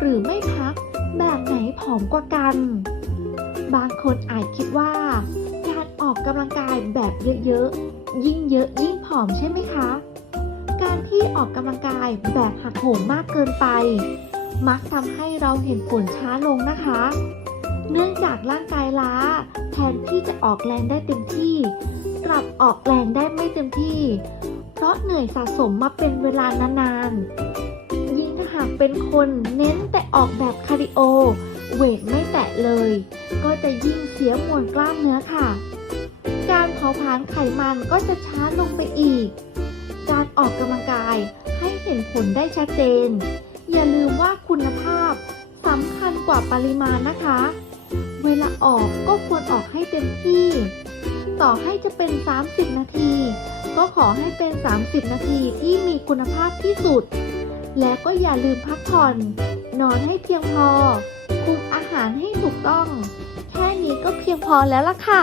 หรือไม่พัก แบบไหนผอมกว่ากัน บางคนอาจคิดว่า การออกกำลังกายแบบเยอะๆ ยิ่งเยอะยิ่งผอมใช่ไหมคะ การที่ออกกำลังกายแบบหักโหมมากเกินไป มักทำให้เราเห็นผลช้าลงนะคะ เนื่องจากร่างกายล้า แทนที่จะออกแรงได้เต็มที่ กลับออกแรงได้ไม่เต็มที่ เพราะเหนื่อยสะสมมาเป็นเวลานานๆยิ่งถ้าหากเป็นคนเน้นแต่ออกแบบคาร์ดิโอ เวทไม่แตะเลย ก็จะยิ่งเสียมวลกล้ามเนื้อค่ะ การเผาผลาญไขมันก็จะช้าลงไปอีก การออกกำลังกายให้เห็นผลได้ชัดเจน อย่าลืมว่าคุณภาพสำคัญกว่าปริมาณนะคะ เวลาออกก็ควรออกให้เต็มที่ ต่อให้จะเป็น 30 นาที ก็ขอให้เป็น 30 นาทีที่มีคุณภาพที่สุด และก็อย่าลืมพักผ่อน นอนให้เพียงพอ คุมอาหารให้ถูกต้อง แค่นี้ก็เพียงพอแล้วล่ะค่ะ